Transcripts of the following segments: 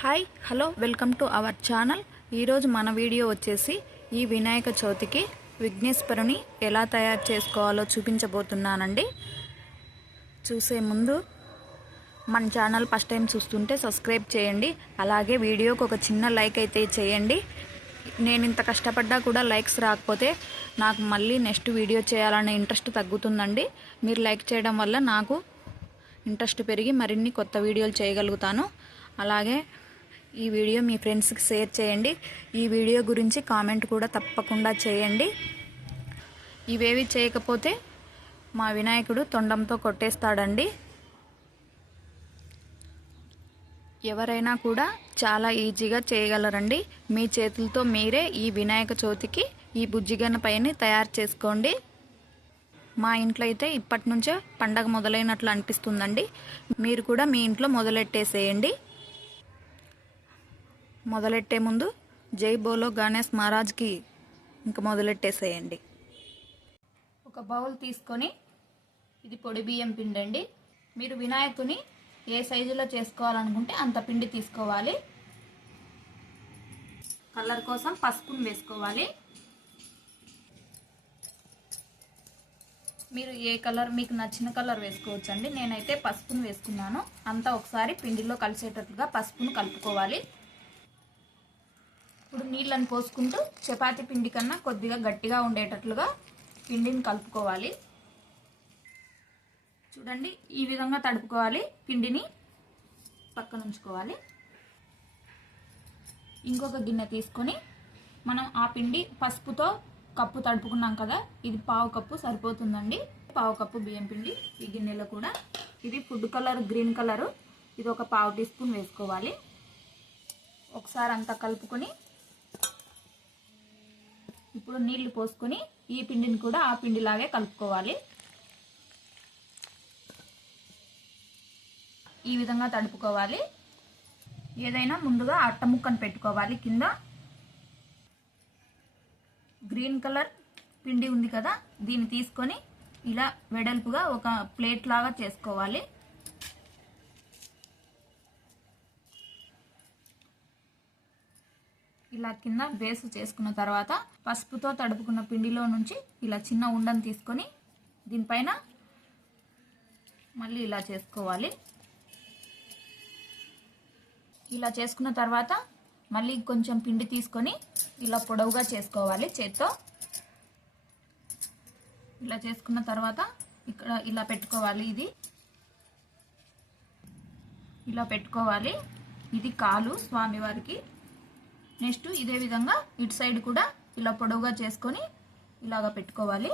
Hi hello welcome to our channel ఈరోజు మన video వచ్చేసి ఈ వినాయక చవితికి విఘ్నేశ్వరుని ఎలా తయారు చేసుకోవాలో చూపించబోతున్నానండి. చూసే ముందు మన ఛానల్ ఫస్ట్ టైం చూస్తుంటే సబ్స్క్రైబ్ చేయండి. అలాగే వీడియోకి ఒక చిన్న లైక్ అయితే చేయండి. నేను ఇంత కష్టపడ్డా కూడా లైక్స్ రాకపోతే నాకు మళ్ళీ నెక్స్ట్ వీడియో చేయాలనే ఇంట్రెస్ట్ తగ్గుతుందండి. మీరు లైక్ చేయడం వల్ల నాకు ఇంట్రెస్ట్ పెరిగి మరిన్ని కొత్త వీడియోలు చేయగలుగుతాను. అలాగే ఈ వీడియో మీ ఫ్రెండ్స్కి షేర్ చేయండి. ఈ వీడియో గురించి కామెంట్ కూడా తప్పకుండా చేయండి. ఇవేవి చేయకపోతే మా వినాయకుడు తొండంతో కొట్టేస్తాడండి. ఎవరైనా కూడా చాలా ఈజీగా చేయగలరండి. మీ చేతులతో మీరే ఈ వినాయక చవితికి ఈ బుజ్జిగన్న పైని తయారు చేసుకోండి. మా ఇంట్లో అయితే ఇప్పటి నుంచే పండగ మొదలైనట్లు అనిపిస్తుందండి. మీరు కూడా మీ ఇంట్లో మొదలెట్టేసేయండి. మొదలెట్టే ముందు జై బోలో గణేష్ మహారాజ్కి ఇంకా మొదలెట్టేసేయండి. ఒక బౌల్ తీసుకొని ఇది పొడి బియ్యం పిండి అండి మీరు వినాయకుని ఏ సైజులో చేసుకోవాలనుకుంటే అంత పిండి తీసుకోవాలి. కలర్ కోసం పసుపును వేసుకోవాలి. మీరు ఏ కలర్ మీకు నచ్చిన కలర్ వేసుకోవచ్చండి. నేనైతే పసుపును వేసుకున్నాను. అంతా ఒకసారి పిండిలో కలిసేటట్లుగా పసుపును కలుపుకోవాలి. ఇప్పుడు నీళ్ళని పోసుకుంటూ చపాతి పిండి కన్నా కొద్దిగా గట్టిగా ఉండేటట్లుగా పిండిని కలుపుకోవాలి. చూడండి ఈ విధంగా తడుపుకోవాలి. పిండిని పక్కన ఉంచుకోవాలి. ఇంకొక గిన్నె తీసుకొని మనం ఆ పిండి పసుపుతో కప్పు తడుపుకున్నాం కదా ఇది పావు కప్పు సరిపోతుందండి. పావు కప్పు బియ్యం పిండి ఈ గిన్నెలో కూడా. ఇది ఫుడ్ కలర్ గ్రీన్ కలరు. ఇది ఒక పావు టీ స్పూన్ వేసుకోవాలి. ఒకసారి అంతా కలుపుకొని ఇప్పుడు నీళ్ళు పోసుకొని ఈ పిండిని కూడా ఆ పిండిలాగే కలుపుకోవాలి. ఈ విధంగా తడుపుకోవాలి. ఏదైనా ముందుగా అట్ట ముక్కను పెట్టుకోవాలి. కింద గ్రీన్ కలర్ పిండి ఉంది కదా దీన్ని తీసుకొని ఇలా వెడల్పుగా ఒక ప్లేట్ లాగా చేసుకోవాలి. ఇలా కింద బేస్ చేసుకున్న తర్వాత పసుపుతో తడుపుకున్న పిండిలో నుంచి ఇలా చిన్న ఉండను తీసుకొని దీనిపైన మళ్ళీ ఇలా చేసుకోవాలి. ఇలా చేసుకున్న తర్వాత మళ్ళీ కొంచెం పిండి తీసుకొని ఇలా పొడవుగా చేసుకోవాలి చేత్తో. ఇలా చేసుకున్న తర్వాత ఇక్కడ ఇలా పెట్టుకోవాలి ఇది. ఇలా పెట్టుకోవాలి. ఇది కాలు స్వామివారికి నెక్స్ట్ ఇదే విధంగా ఇటు సైడ్ కూడా ఇలా పొడవుగా చేసుకొని ఇలాగా పెట్టుకోవాలి.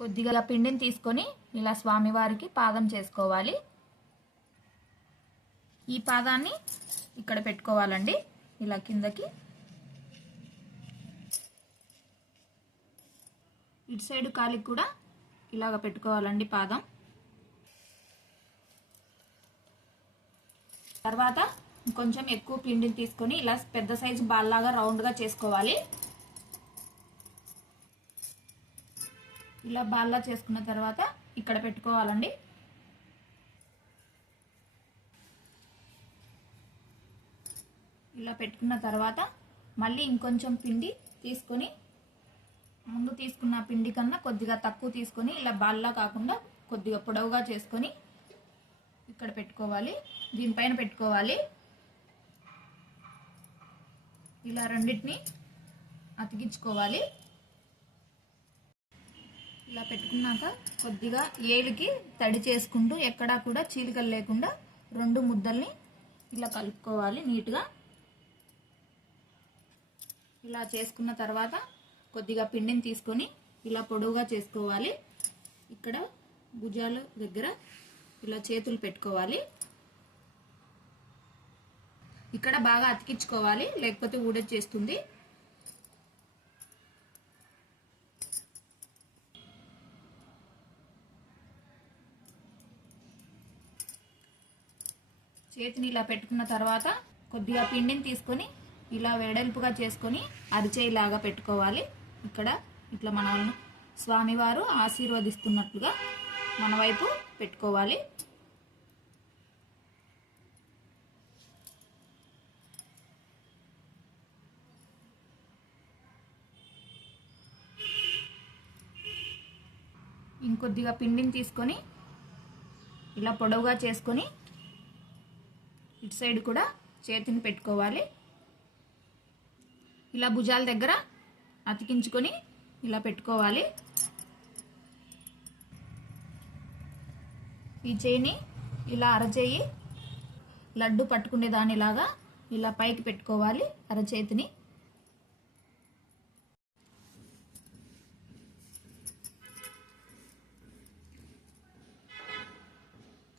కొద్దిగా పిండిని తీసుకొని ఇలా స్వామివారికి పాదం చేసుకోవాలి. ఈ పాదాన్ని ఇక్కడ పెట్టుకోవాలండి. ఇలా కిందకి. ఇటు సైడ్ కాలికి కూడా ఇలాగ పెట్టుకోవాలండి పాదం. తర్వాత కొంచెం ఎక్కువ పిండిని తీసుకొని ఇలా పెద్ద సైజు బాల్లాగా రౌండ్గా చేసుకోవాలి. ఇలా బాల్లా చేసుకున్న తర్వాత ఇక్కడ పెట్టుకోవాలండి. ఇలా పెట్టుకున్న తర్వాత మళ్ళీ ఇంకొంచెం పిండి తీసుకొని ముందు తీసుకున్న పిండి కన్నా కొద్దిగా తక్కువ తీసుకొని ఇలా బాల్లా కాకుండా కొద్దిగా పొడవుగా చేసుకొని ఇక్కడ పెట్టుకోవాలి దీనిపైన పెట్టుకోవాలి. ఇలా రెండింటిని అతికించుకోవాలి. ఇలా పెట్టుకున్నాక కొద్దిగా ఏలికి తడి చేసుకుంటూ ఎక్కడా కూడా చీలికలు లేకుండా రెండు ముద్దల్ని ఇలా కలుపుకోవాలి నీట్గా. ఇలా చేసుకున్న తర్వాత కొద్దిగా పిండిని తీసుకొని ఇలా పొడవుగా చేసుకోవాలి. ఇక్కడ భుజాల దగ్గర ఇలా చేతులు పెట్టుకోవాలి. ఇక్కడ బాగా అతికించుకోవాలి లేకపోతే ఊడొచ్చేస్తుంది చేతిని ఇలా పెట్టుకున్న తర్వాత కొద్దిగా పిండిని తీసుకొని ఇలా వెడల్పుగా చేసుకొని అరిచేయిలాగా పెట్టుకోవాలి. ఇక్కడ ఇట్లా మన స్వామివారు ఆశీర్వదిస్తున్నట్లుగా మన వైపు పెట్టుకోవాలి. ఇంకొద్దిగా పిండిని తీసుకొని ఇలా పొడవుగా చేసుకొని ఇటు సైడ్ కూడా చేతిని పెట్టుకోవాలి. ఇలా భుజాల దగ్గర అతికించుకొని ఇలా పెట్టుకోవాలి. ఈ చేయిని ఇలా అరచేయి లడ్డు పట్టుకునే దానిలాగా ఇలా పైకి పెట్టుకోవాలి అరచేతిని.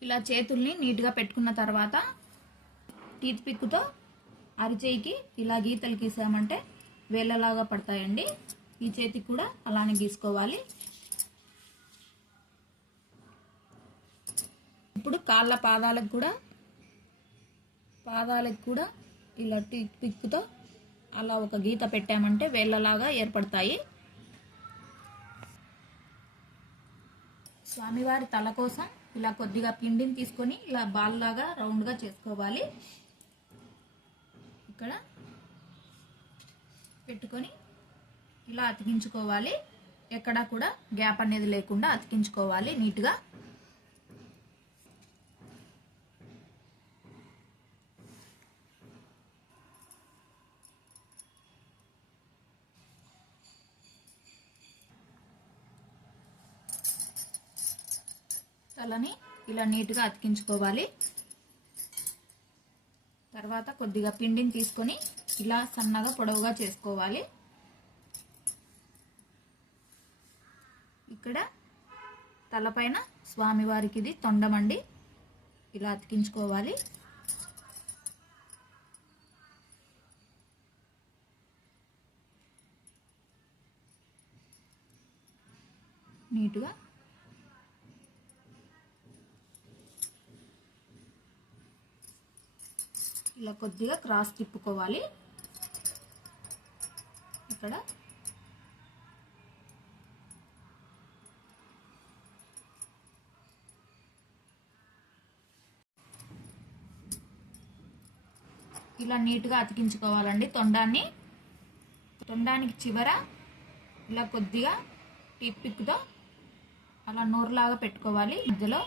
ఇలా చేతుల్ని నీట్గా పెట్టుకున్న తర్వాత టీత్ పిక్కుతో అరిచేయికి ఇలా గీతలు గీసామంటే వేళ్ళలాగా పడతాయండి. ఈ చేతికి కూడా అలానే గీసుకోవాలి. ఇప్పుడు కాళ్ళ పాదాలకు కూడా పాదాలకు కూడా ఇలా టిక్ పిక్కుతో అలా ఒక గీత పెట్టామంటే వేళ్ళలాగా ఏర్పడతాయి. స్వామివారి తల కోసం ఇలా కొద్దిగా పిండిని తీసుకొని ఇలా బాల్లాగా రౌండ్గా చేసుకోవాలి. ఇక్కడ పెట్టుకొని ఇలా అతికించుకోవాలి. ఎక్కడా కూడా గ్యాప్ అనేది లేకుండా అతికించుకోవాలి నీట్గా. తలని ఇలా నీట్గా అతికించుకోవాలి. తర్వాత కొద్దిగా పిండిని తీసుకొని ఇలా సన్నగా పొడవుగా చేసుకోవాలి. ఇక్కడ తలపైన స్వామివారికి ఇది తొండమండి. ఇలా అతికించుకోవాలి. నీట్గా ఇలా కొద్దిగా క్రాస్ తిప్పుకోవాలి. ఇక్కడ. ఇలా నీట్గా అతికించుకోవాలండి తొండాన్ని. తొండానికి చివర ఇలా కొద్దిగా టిప్పిక్తో అలా నోరులాగా పెట్టుకోవాలి. మధ్యలో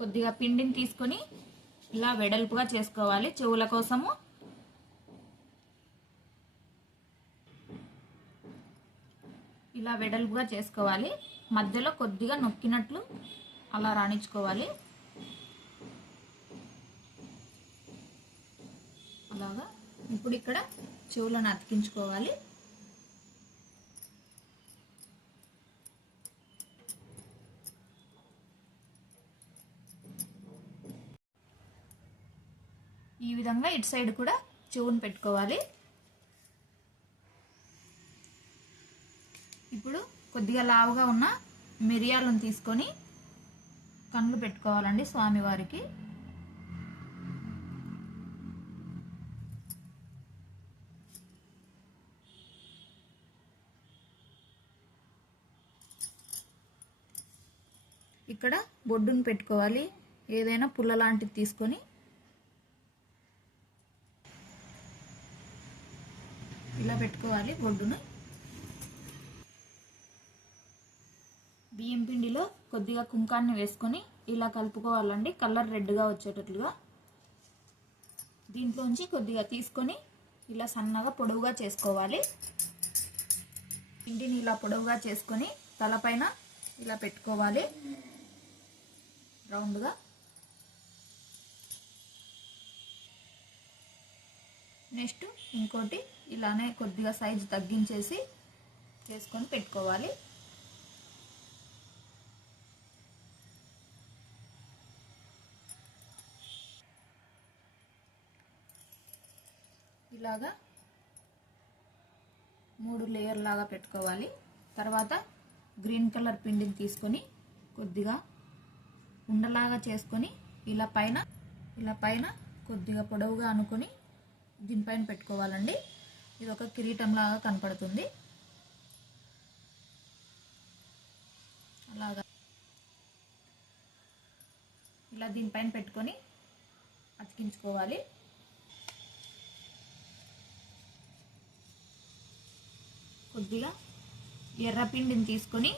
కొద్దిగా పిండిని తీసుకొని ఇలా వెడల్పుగా చేసుకోవాలి చెవుల కోసము. ఇలా వెడల్పుగా చేసుకోవాలి. మధ్యలో కొద్దిగా నొక్కినట్లు అలా రాణించుకోవాలి. అలాగా ఇప్పుడు ఇక్కడ చెవులను అతికించుకోవాలి. ఈ విధంగా ఇటు సైడ్ కూడా చెవును పెట్టుకోవాలి. ఇప్పుడు కొద్దిగా లావుగా ఉన్న మిరియాలను తీసుకొని కళ్ళు పెట్టుకోవాలండి స్వామివారికి. ఇక్కడ బొడ్డును పెట్టుకోవాలి. ఏదైనా పుల్ల లాంటిది తీసుకొని ఇలా పెట్టుకోవాలి బొడ్డును బియ్యం పిండిలో కొద్దిగా కుంకాన్ని వేసుకొని ఇలా కలుపుకోవాలండి. కలర్ రెడ్గా వచ్చేటట్లుగా. దీంట్లోంచి కొద్దిగా తీసుకొని ఇలా సన్నగా పొడవుగా చేసుకోవాలి. పిండిని ఇలా పొడవుగా చేసుకొని తలపైన ఇలా పెట్టుకోవాలి. రౌండ్గా. నెక్స్ట్ ఇంకోటి ఇలానే కొద్దిగా సైజు తగ్గించేసి చేసుకొని పెట్టుకోవాలి. ఇలాగా మూడు లేయర్ లాగా పెట్టుకోవాలి. తర్వాత గ్రీన్ కలర్ పిండిని తీసుకొని కొద్దిగా ఉండలాగా చేసుకొని ఇలా పైన ఇలా పైన కొద్దిగా పొడవుగా అనుకొని దీనిపైన పెట్టుకోవాలండి. ఇది ఒక కిరీటం లాగా కనపడుతుంది. అలాగా. ఇలా దీనిపైన పెట్టుకొని అతికించుకోవాలి. కొద్దిగా ఎర్రపిండిని తీసుకొని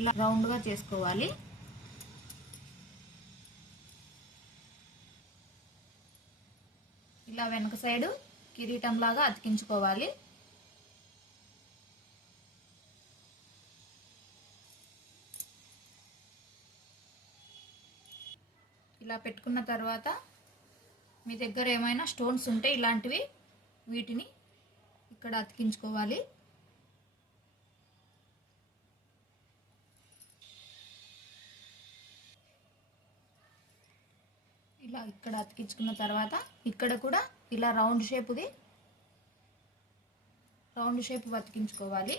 ఇలా రౌండ్గా చేసుకోవాలి. ఇలా వెనక సైడు కిరీటంలాగా అతికించుకోవాలి. ఇలా పెట్టుకున్న తర్వాత మీ దగ్గర ఏమైనా స్టోన్స్ ఉంటే ఇలాంటివి వీటిని ఇక్కడ అతికించుకోవాలి. ఇలా ఇక్కడ అతికించుకున్న తర్వాత ఇక్కడ కూడా ఇలా రౌండ్ షేప్ది రౌండ్ షేప్ అతికించుకోవాలి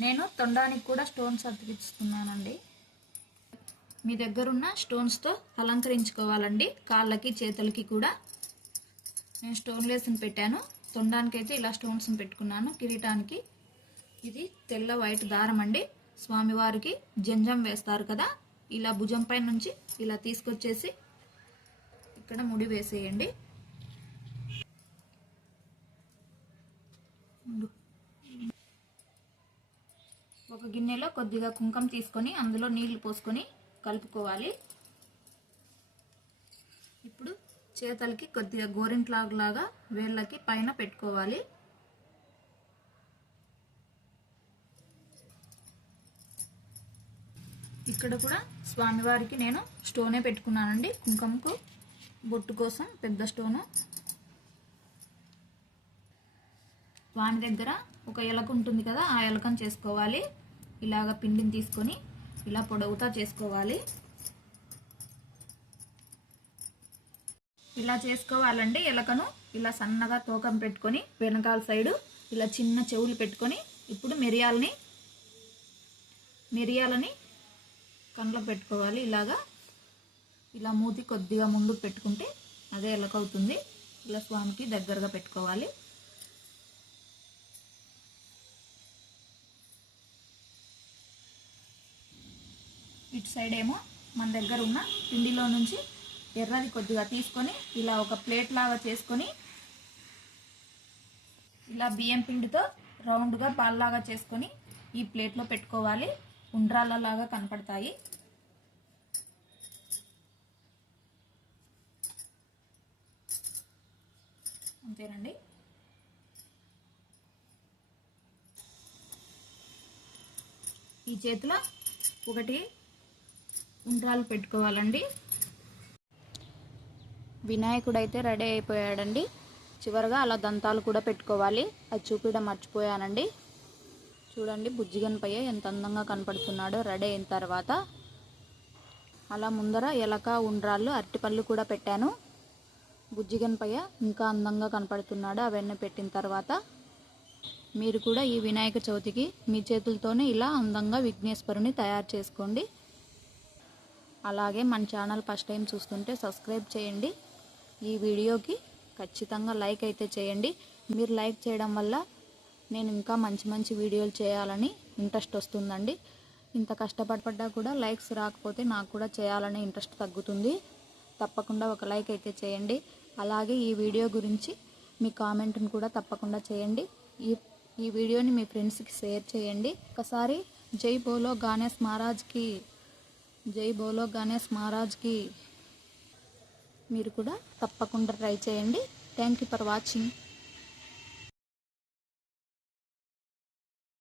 నేను తొండానికి కూడా స్టోన్స్ అతికిస్తున్నానండి. మీ దగ్గరున్న స్టోన్స్తో అలంకరించుకోవాలండి కాళ్ళకి చేతులకి కూడా. నేను స్టోన్ లేసిన పెట్టాను. తొండానికైతే ఇలా స్టోన్స్ పెట్టుకున్నాను కిరీటానికి. ఇది తెల్ల వైట్ దారం అండి. స్వామివారికి జంజం వేస్తారు కదా? ఇలా భుజం పై నుంచి ఇలా తీసుకొచ్చేసి ఇక్కడ ముడి వేసేయండి. ఒక గిన్నెలో కొద్దిగా కుంకం తీసుకొని అందులో నీళ్ళు పోసుకొని కలుపుకోవాలి. ఇప్పుడు చేతలకి కొద్దిగా గోరింట్లాగులాగా వేళ్ళకి పైన పెట్టుకోవాలి. ఇక్కడ కూడా స్వామివారికి నేను స్టోనే పెట్టుకున్నానండి. కుంకుమకు బొట్టు కోసం పెద్ద స్టోను. స్వామి దగ్గర ఒక ఎలక ఉంటుంది కదా ఆ ఎలకను చేసుకోవాలి. ఇలాగ పిండిని తీసుకొని ఇలా పొడవుతా చేసుకోవాలి. ఇలా చేసుకోవాలండి. ఎలకను ఇలా సన్నగా తూకం పెట్టుకొని వెనకాల సైడు ఇలా చిన్న చెవులు పెట్టుకొని ఇప్పుడు మిరియాలని మిరియాలని కండ్లో పెట్టుకోవాలి. ఇలాగా ఇలా మూతి కొద్దిగా ముందు పెట్టుకుంటే అదే ఎలకవుతుంది. ఇలా స్వామికి దగ్గరగా పెట్టుకోవాలి. ఇటు సైడ్ ఏమో మన దగ్గర ఉన్న పిండిలో నుంచి ఎర్రది కొద్దిగా తీసుకొని ఇలా ఒక ప్లేట్ లాగా చేసుకొని ఇలా బియ్యం పిండితో రౌండ్గా పాల్లాగా చేసుకొని ఈ ప్లేట్లో పెట్టుకోవాలి. ఉండ్రాలలాగా కనపడతాయి. అంతేనండి. ఈ చేతిలో ఒకటి ఉండ్రాలు పెట్టుకోవాలండి. వినాయకుడు అయితే రెడీ అయిపోయాడండి. చివరిగా అలా దంతాలు కూడా పెట్టుకోవాలి. అది చూపించడం మర్చిపోయానండి. చూడండి బుజ్జిగన్పయ్య ఎంత అందంగా కనపడుతున్నాడో రెడీ అయిన తర్వాత అలా ముందర ఎలక ఉండ్రాళ్ళు అరటిపళ్ళు కూడా పెట్టాను. బుజ్జిగన్పయ్య ఇంకా అందంగా కనపడుతున్నాడు. అవన్నీ పెట్టిన తర్వాత మీరు కూడా ఈ వినాయక చవితికి మీ చేతులతోనే ఇలా అందంగా విఘ్నేశ్వరుని తయారు చేసుకోండి. అలాగే మన ఛానల్ ఫస్ట్ టైం చూస్తుంటే సబ్స్క్రైబ్ చేయండి. ఈ వీడియోకి ఖచ్చితంగా లైక్ అయితే చేయండి. మీరు లైక్ చేయడం వల్ల నేను ఇంకా మంచి మంచి వీడియోలు చేయాలని ఇంట్రెస్ట్ వస్తుందండి. ఇంత కష్టపడ్డా కూడా లైక్స్ రాకపోతే నాకు కూడా చేయాలనే ఇంట్రెస్ట్ తగ్గుతుంది. తప్పకుండా ఒక లైక్ అయితే చేయండి. అలాగే ఈ వీడియో గురించి మీ కామెంట్ని కూడా తప్పకుండా చేయండి. ఈ ఈ వీడియోని మీ ఫ్రెండ్స్కి షేర్ చేయండి. ఒకసారి జై బోలో గణేష్ మహారాజ్కి జై బోలో గణేష్ మహారాజ్కి మీరు కూడా తప్పకుండా ట్రై చేయండి. Thank you for watching.